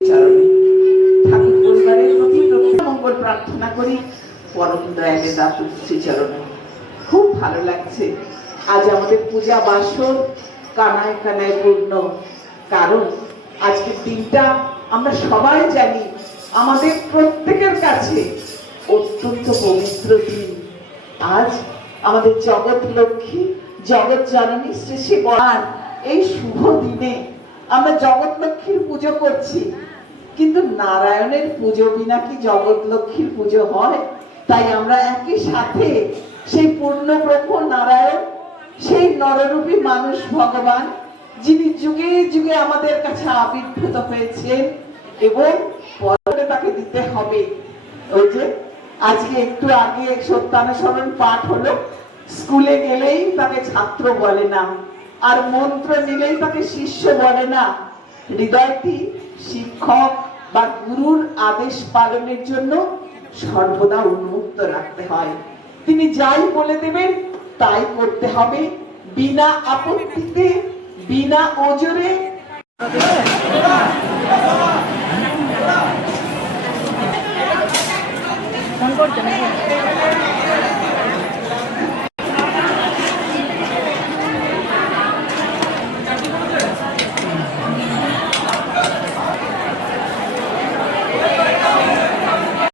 ঠাকুর পরিবারের প্রতি মঙ্গল প্রার্থনা করি পরম দয়ালের দাসু শ্রীচরণে। খুব ভালো লাগছে আজ আমাদের পূজা বাসর কানায় কানায় পূর্ণ। কারণ আজকের দিনটা আমরা সবাই জানি আমাদের প্রত্যেকের কাছে অত্যন্ত পবিত্র দিন। আজ আমাদের জগৎ লক্ষ্মী জগৎ জননী শ্রী শ্রী বলার এই শুভ দিনে আমরা জগৎ লক্ষ্মীর পুজো করছি, কিন্তু নারায়ণের পুজো বিনা কি জগৎ লক্ষ্মীর পুজো হয়? তাই আমরা একই সাথে সেই পূর্ণ ব্রহ্ম নারায়ণ, সেই নররূপী মানুষ ভগবান, যিনি যুগে যুগে আমাদের কাছে আবির্ভূত হয়েছেন এবং পরে তাকে দিতে হবে। ওই যে আজকে একটু আগে সত্যানুসরণ পাঠ হলো, স্কুলে গেলেই তাকে ছাত্র বলে না, আর মন্ত্র নিলেই তাকে শিষ্য বলে না। হৃদয়টি শিক্ষক বা গুরুর আদেশ পালনের জন্য সর্বদা উন্মুক্ত রাখতে হয়। তিনি যাই বলে দেবেন তাই করতে হবে, বিনা আপত্তিতে, বিনা ওজরে।